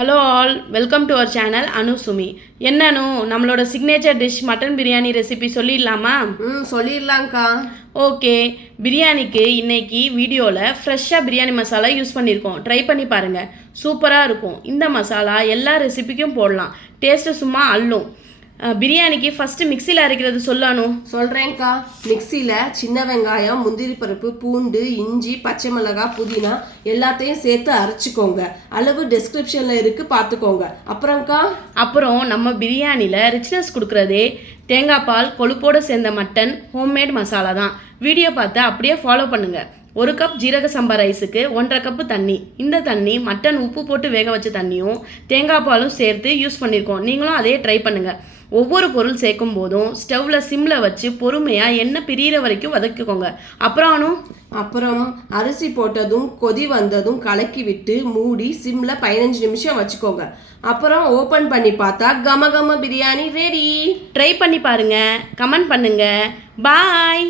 Hello all, welcome to our channel Anu Sumi. என்னன்னு நம்மளோட signature dish mutton biryani recipe சொல்லிடலாமா? சொல்லிடலாங்க்கா. ஓகே, பிரியாணிக்கு இன்னைக்கு வீடியோவில் ஃப்ரெஷ்ஷாக பிரியாணி மசாலா யூஸ் பண்ணியிருக்கோம். ட்ரை பண்ணி பாருங்கள், சூப்பராக இருக்கும். இந்த மசாலா எல்லா ரெசிபிக்கும் போடலாம், டேஸ்ட்டு சும்மா அள்ளும். பிரியாணிக்கு ஃபஸ்ட்டு மிக்சியில் அரைக்கிறது சொல்லணும். சொல்கிறேங்க்கா. மிக்சியில் சின்ன வெங்காயம், முந்திரி பருப்பு, பூண்டு, இஞ்சி, பச்சை மிளகாய், புதினா எல்லாத்தையும் சேர்த்து அரைச்சிக்கோங்க. அளவு டிஸ்கிரிப்ஷனில் இருக்குது, பார்த்துக்கோங்க. அப்புறம் நம்ம பிரியாணியில் ரிச்னஸ் கொடுக்குறதே தேங்காய் பால், கொழுப்போடு சேர்ந்த மட்டன், ஹோம்மேட் மசாலா தான். வீடியோ பார்த்து அப்படியே ஃபாலோ பண்ணுங்கள். 1 கப் ஜீரக சம்பா ரைஸுக்கு 1.5 கப்பு தண்ணி. இந்த தண்ணி மட்டன் உப்பு போட்டு வேக வச்ச தண்ணியும் தேங்காய் பாலும் சேர்த்து யூஸ் பண்ணியிருக்கோம். நீங்களும் அதே ட்ரை பண்ணுங்கள். ஒவ்வொரு பொருள் சேர்க்கும் போதும் ஸ்டவ்வில் சிம்மில் வச்சு பொறுமையாக எண்ணெய் பிரிகிற வரைக்கும் வதக்கிக்கோங்க. அப்புறம் அரிசி போட்டதும் கொதி வந்ததும் கலக்கி விட்டு மூடி சிம்மில் 15 நிமிஷம் வச்சுக்கோங்க. அப்புறம் ஓப்பன் பண்ணி பார்த்தா கம பிரியாணி ரெடி. ட்ரை பண்ணி பாருங்கள், கமெண்ட் பண்ணுங்கள். பாய்.